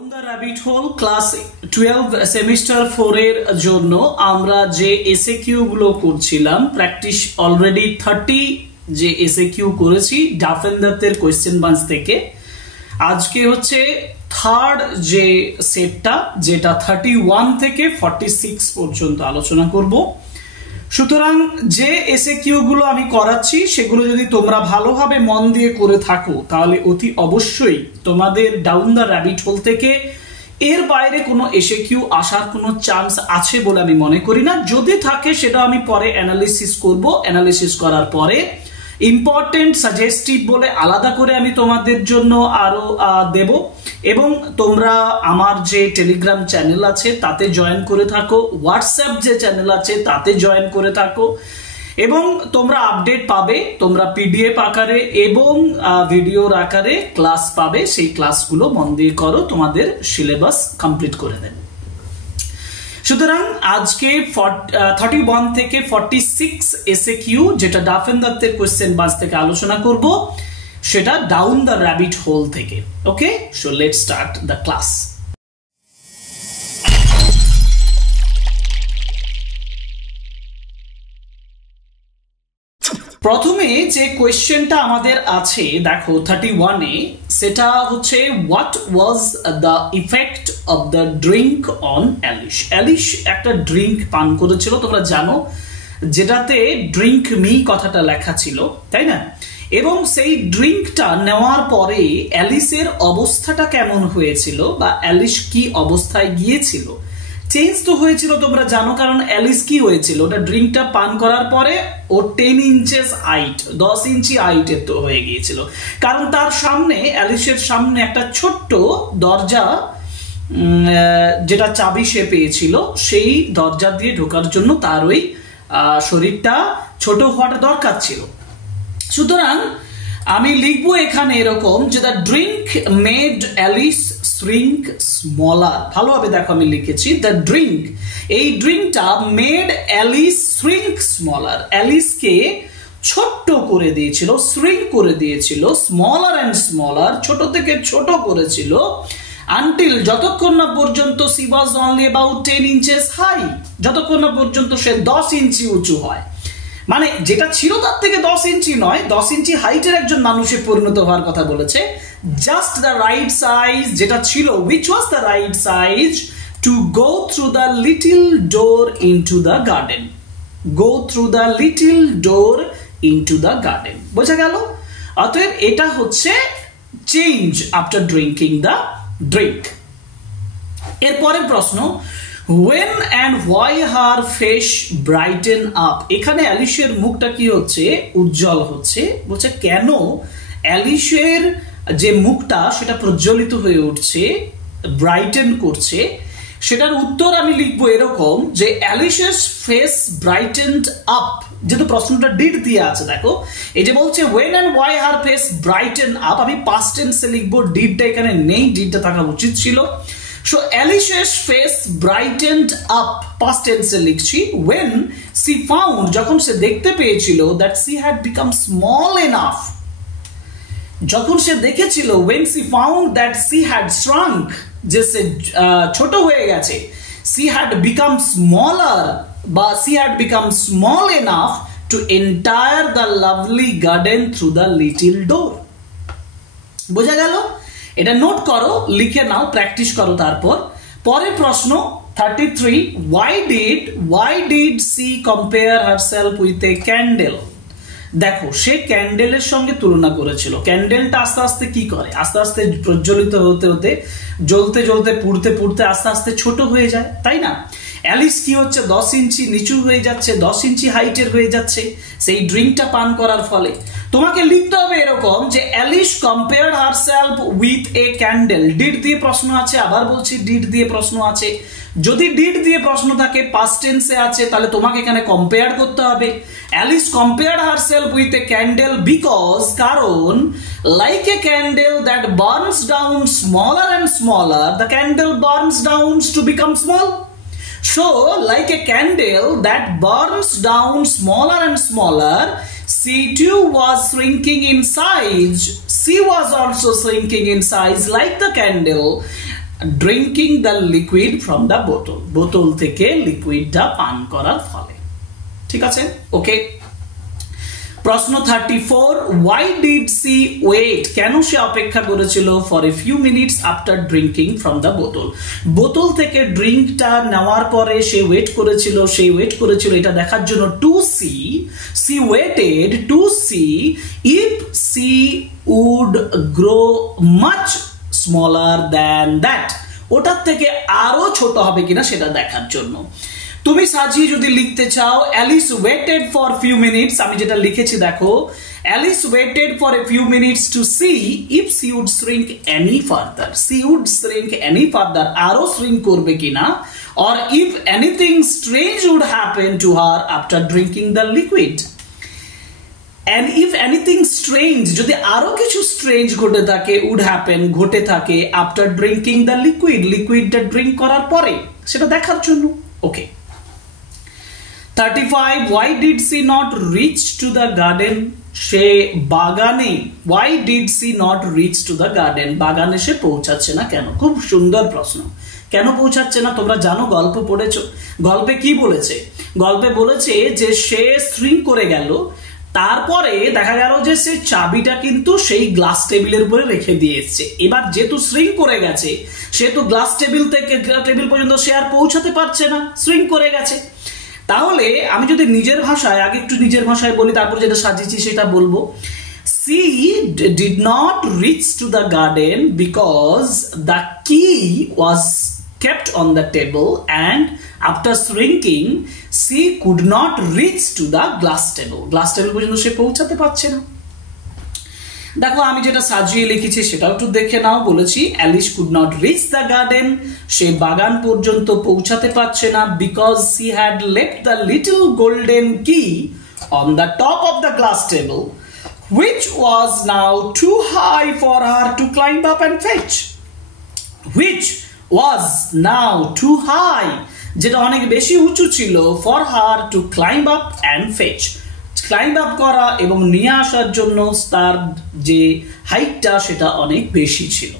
Down the rabbit whole class 12 semester 4 এর জন্য আমরা যে এসএকিউ গুলো করছিলাম প্র্যাকটিস অলরেডি 30 যে এসএকিউ করেছি ডাফেন্দাতের কোশ্চেন বান্স থেকে আজকে হচ্ছে থার্ড যে সেটটা যেটা 31 থেকে 46 পর্যন্ত আলোচনা করব। সুতরাং যে এসএকিউ গুলো আমি করাচ্ছি সেগুলো যদি তোমরা ভালোভাবে মন দিয়ে করে থাকো তাহলে অতি অবশ্যই তোমাদের ডাউন দ্য র‍্যাবিট হোল থেকে এর বাইরে কোনো এসএকিউ আসার কোনো চান্স আছে বলে আমি মনে করি না। যদি থাকে সেটা আমি পরে অ্যানালিসিস করব, অ্যানালিসিস করার পরে ইম্পর্টেন্ট সাজেস্টিভ বলে আলাদা করে আমি তোমাদের জন্য আরো দেব এবং তোমরা আমার যে টেলিগ্রাম চ্যানেল আছে তাতে জয়েন করে থাকো, হোয়াটসঅ্যাপ যে চ্যানেল আছে তাতে জয়েন করে থাকো এবং তোমরা আপডেট পাবে, তোমরা পিডিএফ আকারে এবং ভিডিওর আকারে ক্লাস পাবে। সেই ক্লাসগুলো মন দিয়ে করো, তোমাদের সিলেবাস কমপ্লিট করে দেবে। সুতরাং আজকে 31 থেকে 46 এসএকিউ যেটা ডাফেন্দাতের কোশ্চেন বাস থেকে আলোচনা করব সেটা ডাউন দ্য র‍্যাবিট হোল থেকে। Okay, so let's start the class. প্রথমে যে কোয়েশ্চেনটা আমাদের আছে দেখো 31 এ, সেটা হচ্ছে what was the effect of the drink on Alice. Alice একটা ড্রিঙ্ক পান করেছিল, তোমরা জানো, যেটাতে ড্রিঙ্ক মি কথাটা লেখা ছিল, তাই না? এবং সেই ড্রিঙ্কটা নেওয়ার পরে অ্যালিসের অবস্থাটা কেমন হয়েছিল বা অ্যালিস কি অবস্থায় গিয়েছিল, চেঞ্জ তো হয়েছিল তোমরা জানো, কারণ অ্যালিস কি হয়েছিল, ওটা ড্রিঙ্কটা পান করার পরে ও 10 ইঞ্চেস হাইট, 10 ইঞ্চি হাইটের তো হয়ে গিয়েছিল, কারণ তার সামনে অ্যালিসের সামনে একটা ছোট্ট দরজা যেটা চাবি সে পেয়েছিল, সেই দরজা দিয়ে ঢোকার জন্য তার ওই শরীরটা ছোট হওয়াটা দরকার ছিল। সুতরাং আমি লিখবো এখানে এরকম যে the drink made Alice shrink smaller. ভালোভাবে দেখো আমি লিখেছি দ্য ড্রিঙ্ক, এই ড্রিঙ্কটা মেড অ্যালিস শ্রিঙ্ক স্মলার, অ্যালিসকে ছোট্ট করে দিয়েছিল, শ্রিঙ্ক করে দিয়েছিল, স্মলার অ্যান্ড স্মলার, ছোট থেকে ছোট করেছিল, আনটিল যতক্ষণ না পর্যন্ত she was only about 10 inches high, যতক্ষণ না পর্যন্ত সে 10 ইঞ্চি উঁচু হয়। মানে যেটা ছিল তার থেকে 10 ইঞ্চি নয়, 10 ইঞ্চি হাইটের একজন মানুষে পরিণত হওয়ার কথা বলেছে। জাস্ট দ্য রাইট সাইজ যেটা ছিল, which was the right size to go through the little door into the garden, go through the little door into the garden। বোঝা গেল? অতএব এটা হচ্ছে change after drinking the drink. এরপরের প্রশ্ন, when and why her face brighten up। এখানে অ্যালিসের মুখটা কি হচ্ছে, উজ্জ্বল হচ্ছে। বলছে কেন অ্যালিসের যে মুখটা সেটা প্রজ্বলিত হয়ে উঠছে, ব্রাইটেন করছে, সেটার উত্তর আমি লিখবো এরকম যে অ্যালিসের ফেস ব্রাইটেনড আপ। যেহেতু প্রশ্নটা ডিড দিয়ে আছে, দেখো এই যে বলছে when and why her face brighten up, আমি পাস্ট টেন্সে লিখবো, ডিডটা এখানে নেই, ডিডটা থাকা উচিত ছিল। So Alicia's face brightened up, past tense এ লিখছি, when she found, যখন সে দেখতে পেয়েছিল, that she had become small enough, যখন সে দেখেছিল, when she found that she had shrunk, যে সে ছোট হয়ে গেছে, she had become smaller বা she had become small enough to enter the lovely garden through the little door। বোঝা গেল? এটা নোট করো, লিখে নাও, প্র্যাকটিস করো। তারপর পরের প্রশ্ন 33, why did she compare herself with a candle। দেখো সে ক্যান্ডেলের সঙ্গে তুলনা করেছিল। ক্যান্ডেলটা আস্তে আস্তে কি করে, আস্তে আস্তে প্রজ্বলিত হতে হতে, জ্বলতে জ্বলতে, পুড়তে পুড়তে আস্তে আস্তে ছোট হয়ে যায়, তাই না? অ্যালিস কি হচ্ছে, 10 ইঞ্চি নিচু হয়ে যাচ্ছে, 10 ইঞ্চি হাইটের হয়ে যাচ্ছে সেই ড্রিঙ্কটা পান করার ফলে। তোমাকে লিখতে হবে এরকম যে Alice compared herself with a candle. Did দিয়ে প্রশ্ন আছে, আবার বলছি ডিড দিয়ে প্রশ্ন আছে। যদি ডিড দিয়ে প্রশ্ন থাকে, পাস্ট টেন্সে আছে, তাহলে তোমাকে এখানে কম্পেয়ার করতে হবে। Alice compared herself with a candle because, কারণ like a candle that burns down smaller and smaller, the candle burns down to become small. So, like a candle that burns down smaller and smaller, she too was shrinking in size. She was also shrinking in size like the candle drinking the liquid from the বোতল, বোতল থেকে লিকুইডটা পান করার ফলে। ঠিক আছে, ওকে। প্রশ্ন 34, why did she wait, কেন সে অপেক্ষা করেছিল for a few minutes after drinking from the bottle, বোতল থেকে ড্রিঙ্কটা নেওয়ার পরে সে ওয়েট করেছিল এটা দেখার জন্য to see, she waited to see if she would grow much smaller than that, ওটার থেকে আরো ছোট হবে কিনা সেটা দেখার জন্য। তুমি সাজিয়ে যদি লিখতে চাও Alice waited for few minutes, আমি যেটা লিখেছি দেখো, Alice waited for a few minutes to see if she would shrink any further, she would shrink any further, আরো শ্রিঙ্ক করবে কিনা, or if anything strange would happen to her after drinking the liquid. And if anything strange, যদি আরো কিছু strange ঘটে থাকে, would happen ঘটে থাকে আফটার ড্রিঙ্কিং দ্য লিকুইড, লিকুইডটা ড্রিঙ্ক করার পরে, সেটা দেখার জন্য। ওকে। 35, why did she not reach to the garden, সে বাগানে, why did she not reach to the garden, বাগানে সে পৌঁছাচ্ছে না কেন? খুব সুন্দর প্রশ্ন। কেন পৌঁছাচ্ছে না? তোমরা জানো, গল্প পড়েছো, গল্পে কি বলেছে? গল্পে বলেছে যে সে শ্রিঙ্ক করে গেল, তারপরে দেখা গেল যে সে চাবিটা কিন্তু সেই গ্লাস টেবিলের উপরে রেখে দিয়ে এসছে। এবার যেহেতু শ্রিঙ্ক করে গেছে, সেহেতু গ্লাস টেবিল থেকে টেবিল পর্যন্ত সে আর পৌঁছাতে পারছে না, শ্রিঙ্ক করে গেছে। তাহলে আমি যদি নিজের ভাষায়, আগে একটু নিজের ভাষায় বলি, তারপর যেটা সাজিয়েছি সেটা বলবো। She did not reach to the garden because the key was kept on the table and after shrinking she could not reach to the glass table, glass table পর্যন্ত সে পৌঁছাতে পারছে না। দেখো আমি যেটা সাজিয়ে লিখেছি সেটাও একটু দেখে নাও। বলেছি Alice could not reach the garden, সে বাগান পর্যন্ত পৌঁছাতে পারছে না, because she had left the little golden key on the top of the glass table which was now too high for her to climb up and fetch, which was now too high, যেটা অনেক বেশি উঁচু ছিল, for her to climb up and fetch, climb up করা এবং নিয়ে আসার জন্য তার যে হাইটটা সেটা অনেক বেশি ছিল,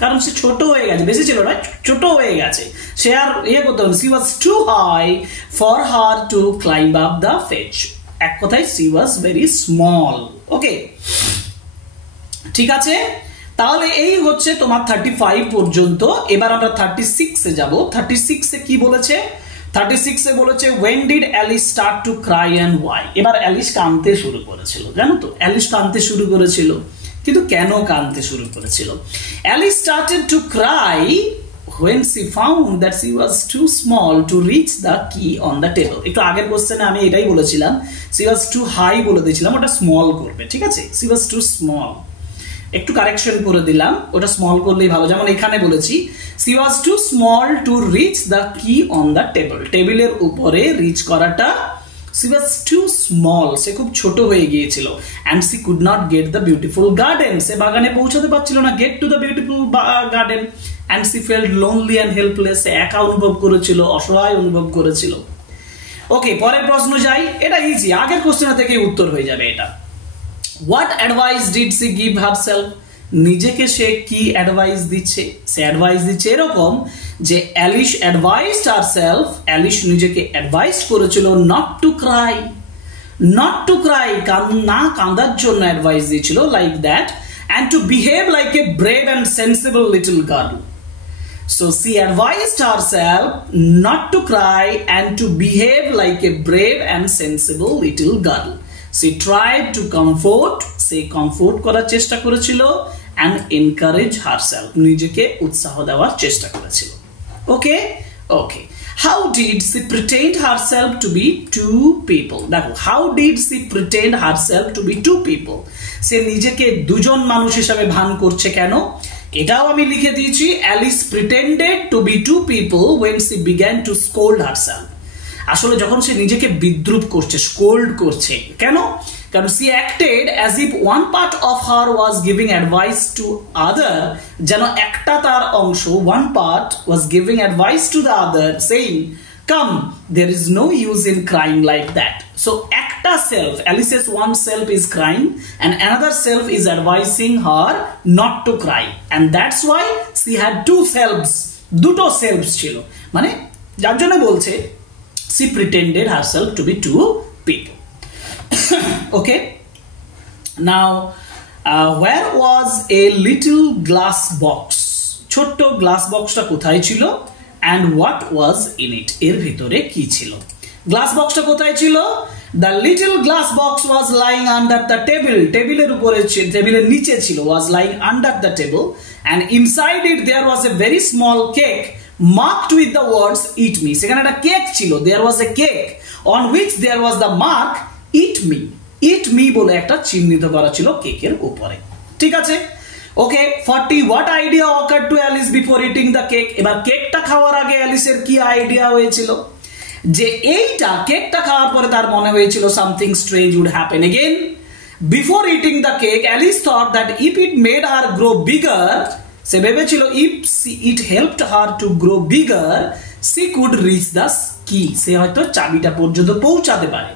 কারণ সে ছোট হয়ে গেছে, বেশি ছিল না, ছোট হয়ে গেছে, সে আর করতে হবে। She was too high for her to climb up the fetch, এক কথায় she was very small. Okay, ঠিক আছে, তাহলে এই হচ্ছে তোমার 35 পর্যন্ত। এবার আমরা 36 যাব। 36 কি বলেছে? 36 বলেছে when did Alice start to cry and why, এবার অ্যালিস কাঁদতে শুরু করেছিল। জানো তো, অ্যালিস কাঁদতে শুরু করেছিল, কিন্তু কেন কাঁদতে শুরু করেছিল? Alice started to cry when she found that she was too small to reach the key on the table. একটু আগের কোশ্চেনে আমি এটাই বলেছিলাম, she was too high বলে দিয়েছিলাম, ওটা স্মল করবে, ঠিক আছে? she was too small, একটু কারেকশন করে দিলাম, ওটা স্মল করলেই ভালো। যেমন এখানে বলেছি she was too small to reach the key on the table, টেবিলের উপরে রিচ করাটা she was too small, সে খুব ছোট হয়ে গিয়েছিল, and she could not get the beautiful garden, সে বাগানে পৌঁছাতে পারছিল না, get to the beautiful garden, and she felt lonely and helpless, সে একা অনুভব করেছিল, অসহায় অনুভব করেছিল। ওকে, পরের প্রশ্ন যাই, এটা ইজি, আগের কোশ্চেন থেকে উত্তর হয়ে যাবে এটা। What advice did she give herself, নিজেকে সে কি অ্যাডভাইস দিচ্ছে? সে অ্যাডভাইস দিচ্ছে এরকম যে অ্যালিস অ্যাডভাইসড হারসেলফ, অ্যালিস নিজেকে অ্যাডভাইস করেছিল not to cry, not to cry, না কাঁদার জন্য অ্যাডভাইস দিয়েছিল, like that, and to behave like a brave and sensible little girl. So she advised herself not to cry and to behave like a brave and sensible little girl. She tried to comfort, say comfort করার চেষ্টা করেছিল, and encourage herself, নিজেকে উৎসাহ দেওয়ার চেষ্টা করেছিল। ওকে ওকে, how did she pretend herself to be two people? দেখো, how did she pretend herself to be two people, সে নিজেকে দুজন মানুষ হিসাবে ভান করছে কেন? এটাও আমি লিখে দিয়েছি, Alice pretended to be two people when she began to scold herself, আসলে যখন সে নিজেকে বিদ্রুপ করছে, স্কোল্ড করছে, কেন? কারণ she acted as if one part of her was giving advice to other, যেন একটা তার অংশ, one part was giving advice to the other, saying come, there is no use in crying like that. So একটা একটা self, Alice's one self is crying and another self is advising her not to cry, and that's why she had two selves, দুটো selves ছিল, মানে যার জন্য বলছে she pretended herself to be two people. Okay, now where was a little glass box, ছোট্ট glass বক্সটা কোথায় ছিল, and what was in it, এর ভিতরে কি ছিল। গ্লাস বক্সটা কোথায় ছিল? The little glass box was lying under the table, টেবিলের উপরে, টেবিলের নিচে ছিল, was lying under the table, and inside it there was a very small cake marked with the words eat me, সেখানে একটা কেক ছিল, there was a cake on which there was the mark eat me, eat me বলে একটা চিহ্নিত করা ছিল কেকের উপরে, ঠিক আছে। ওকে, 40 what idea occurred to Alice before eating the cake, এবার কেকটা খাওয়ার আগে অ্যালিসের কি আইডিয়া হয়েছিল, যে এইটা কেকটা খাওয়ার পরে তার মনে হয়েছিল something strange would happen again. Before eating the cake, Alice thought that if it made her grow bigger, সে ভেবেছিল if it helped her to grow bigger, she could reach the key, সে হয়তো চাবিটা পর্যন্ত পৌঁছাতে পারে,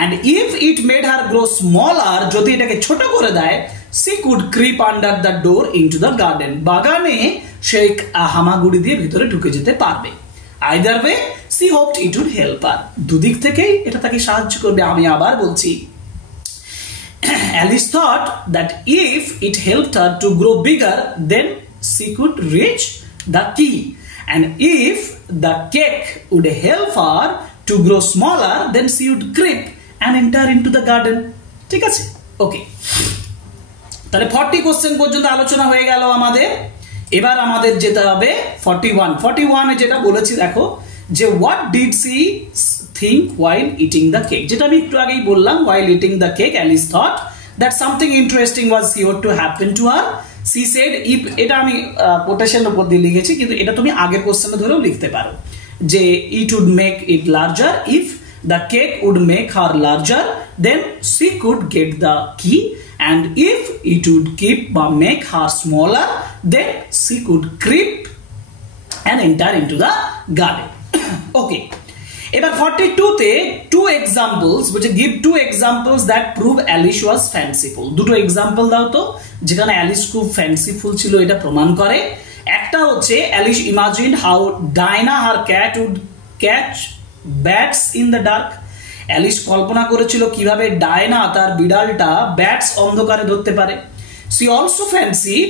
and if it made her grow smaller, যদি এটাকে ছোট করে দেয়, she could creep under the door into the garden, বাগানে সে হামাগুড়ি দিয়ে ভিতরে ঢুকে যেতে পারবে। Either way, she hoped it would help her, দুদিক থেকেই এটা তাকে সাহায্য করবে। আমি আবার বলছি, Alice thought that if it helped her to grow bigger, then she could reach the key, and if the cake would help her to grow smaller, then she would creep and enter into the garden, ঠিক আছে। ওকে, তাহলে 40 question পর্যন্ত আলোচনা হয়ে গেল আমাদের। এবার আমাদের যেতে হবে 41 এ যেটা বলেছি দেখো, যে what did she think while eating the cake, যেটা আমি একটু আগেই বললাম, while eating the cake Alice thought that something interesting was sure to happen to her. She said if, এটা আমি কোটেশনের উপর দিয়ে লিখেছি, কিন্তু এটা তুমি আগের কোশ্চেনে ধরেও লিখতে পারো, যে it would make it larger, if the cake would make her larger, then she could get the key, and if it would keep or make her smaller, then she could creep and enter into the garden. Okay, এবার 42 তে two examples, which give two examples that prove Alice was fanciful, দুটো example দাও তো যেখানে Alice খুব fanciful ছিল এটা প্রমাণ করে। একটা হচ্ছে Alice imagined how Dinah her cat would catch bats in the dark, Alice কল্পনা করেছিল কিভাবে ডায়না তার বিড়ালটা ব্যাটস অন্ধকারে ধরতে পারে। She also fancied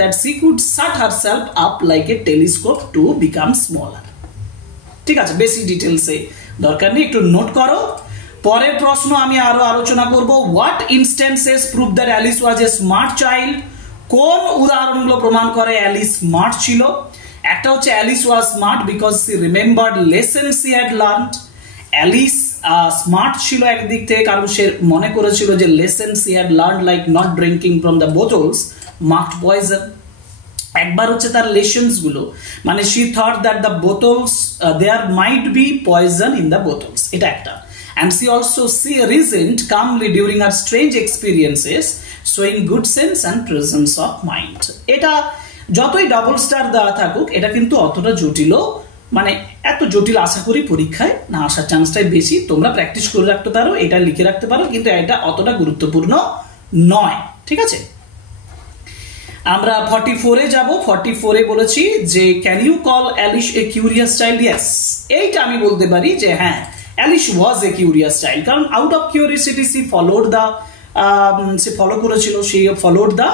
that she could shut herself up like a telescope to become smaller, ঠিক আছে। বেসিক ডিটেইলসে দরকার নেই, একটু নোট করো। পরের প্রশ্ন আমি আরো আলোচনা করব, what instances prove that Alice was a smart child, কোন উদাহরণগুলো প্রমাণ করে অ্যালিস স্মার্ট ছিল। একটা হচ্ছে Alice was smart because she remembered lessons she had learned, Alice smart ছিল একদিক থেকে কারণ সে মনে করেছিল যে lesson she had learned like not drinking from the bottles marked poison, একবার হচ্ছে তার লেসন্স গুলো, মানে she thought that the bottles there might be poison in the bottles, এটা একটা, and she also reasoned calmly during her strange experiences, showing good sense and presence of mind। এটা যতই double star দেওয়া থাকুক, এটা কিন্তু অতটা জটিল, মানে এত জটিল আশা করি পরীক্ষায় না আসার চান্সটাই বেশি। তোমরা প্র্যাকটিস করে রাখতে পারো, এটা লিখে রাখতে পারো, কিন্তু এটা অতটা গুরুত্বপূর্ণ নয়, ঠিক আছে। আমরা 44 এ যাব। 44 এ বলেছি যে can you call Alice a curious child, yes, এইটা আমি বলতে পারি যে হ্যাঁ, Alice was a curious child, কারণ out of curiosity she followed the, সে ফলো করেছিল, সে followed the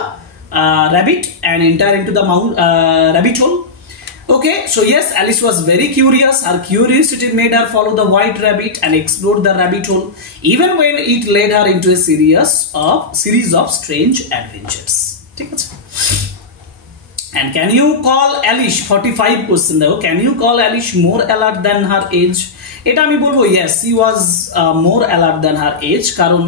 rabbit and enter into the rabbit hole. Okay, so yes, Alice was very curious. Her curiosity made her follow the white rabbit and explore the rabbit hole, even when it led her into a series of strange adventures. ঠিক আছে। And can you call Alice, 45 question দেখো, can you call Alice more alert than her age? এটা আমি বলবো yes, she was more alert than her age, কারণ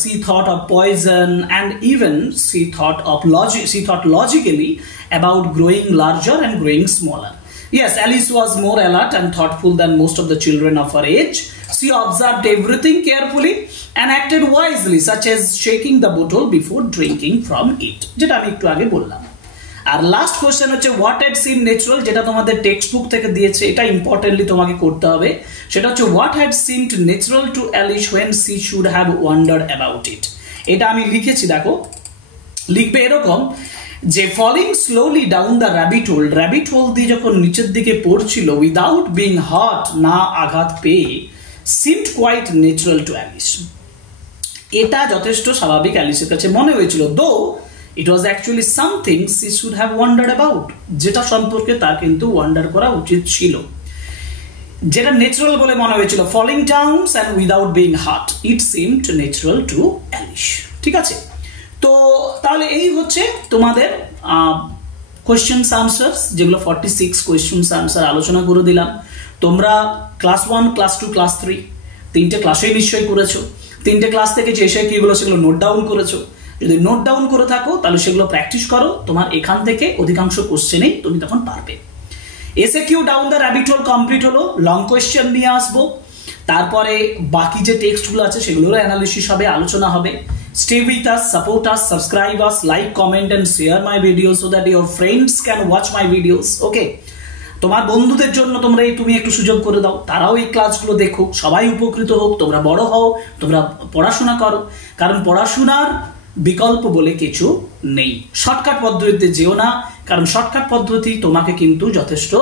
she thought of poison, and even she thought logically about growing larger and growing smaller. Yes, Alice was more alert and thoughtful than most of the children of her age. She observed everything carefully and acted wisely, such as shaking the bottle before drinking from it, যেটা আমি একটু আগে বললাম। আর last question হচ্ছে what had SIM natural, যেটা তোমাদের text book থেকে দিয়েছে, এটা ইম্পর্টেন্টলি তোমাকে করতে হবে। সেটা হচ্ছে what had seemed natural to Alice when she should have wondered about it. এটা আমি লিখেছি, দেখো লিখবে এরকম যে falling slowly down the rabbit hole দিয়ে যখন নিচের দিকে পড়ছিল উইদাউট বিং হার্ট, না আঘাত পেয়ে, seemed quite natural to Alice, এটা যথেষ্ট স্বাভাবিক অ্যালিসের কাছে মনে হয়েছিল, though it was actually something she should have wondered about, যেটা সম্পর্কে তার কিন্তু ওয়ান্ডার করা উচিত ছিল, যেটা ন্যাচারাল বলে মনে হয়েছিল। Falling down and without being hurt, it seemed natural to Alice. ঠিক আছে, তো তাহলে এই হচ্ছে তোমাদের কোয়েশ্চেন্স আনসার্স, যেগুলো 46 কোয়েশ্চেন্স আনসার আলোচনা করে দিলাম। তোমরা ক্লাস 1, ক্লাস 2, ক্লাস 3 তিনটে ক্লাসেই নিশ্চয়ই করেছো। তিনটে ক্লাস থেকে যে এসে কিগুলো সেগুলো নোট ডাউন করেছো। যদি নোট ডাউন করে থাকো তাহলে সেগুলো প্র্যাকটিস করো, তোমার এখান থেকে অধিকাংশ কোশ্চেনেই তুমি তখন পারবে। এসে Q down the rabbit hole complete হলো, লং কোয়েশ্চেন নিয়ে আসবো, তারপরে বাকি যে টেক্সটগুলো আছে সেগুলোরও অ্যানালিসিস হবে, আলোচনা হবে। Stay with us, support us, subscribe us, like, comment and share my videos so that your friends can watch my videos. Okay? তোমার বন্ধুদের জন্য তুমি একটু সুযোগ করে দাও, তারাও এই ক্লাসগুলো দেখুক, সবাই উপকৃত হোক, তোমরা বড় হও, তোমরা পড়াশোনা করো, কারণ পড়াশোনার বিকল্প বলে কিছু নেই। শর্টকাট পদ্ধতিতে যেও না, কারণ শর্টকাট পদ্ধতি তোমাকে কিন্তু যথেষ্ট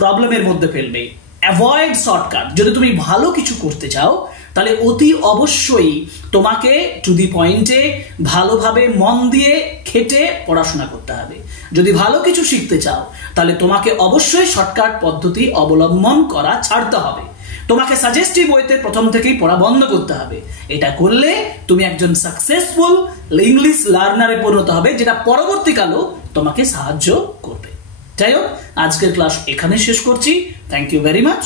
প্রবলেমের মধ্যে ফেলবে। Avoid shortcut. যদি তুমি ভালো কিছু করতে চাও তাহলে অতি অবশ্যই তোমাকে টু দি পয়েন্টে ভালোভাবে মন দিয়ে খেটে পড়াশোনা করতে হবে। যদি ভালো কিছু শিখতে চাও তাহলে তোমাকে অবশ্যই শর্টকাট পদ্ধতি অবলম্বন করা ছাড়তে হবে। তোমাকে সাজেস্টিভ ওয়েতে প্রথম থেকেই পড়া বন্ধ করতে হবে। এটা করলে তুমি একজন সাকসেসফুল ইংলিশ লার্নারে পরিণত হবে, যেটা পরবর্তীকালেও তোমাকে সাহায্য করবে। যাই হোক, আজকের ক্লাস এখানে শেষ করছি। Thank you very much.